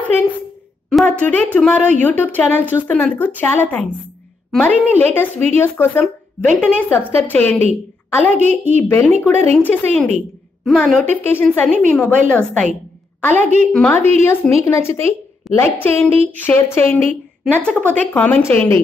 Hi friends, మా today tomorrow YouTube channel చూస్తున్నందుకు చాలా thanks. మరిన్ని లేటెస్ట్ వీడియోస్ కోసం వెంటనే సబ్స్క్రైబ్ చేయండి. అలాగే ఈ బెల్ ని కూడా రింగ్ చేసేయండి. మా నోటిఫికేషన్స్ అన్ని మీ మొబైల్లో వస్తాయి. అలాగే మా వీడియోస్ మీకు నచ్చితే లైక్ చేయండి, షేర్ చేయండి, నచ్చకపోతే కామెంట్ చేయండి.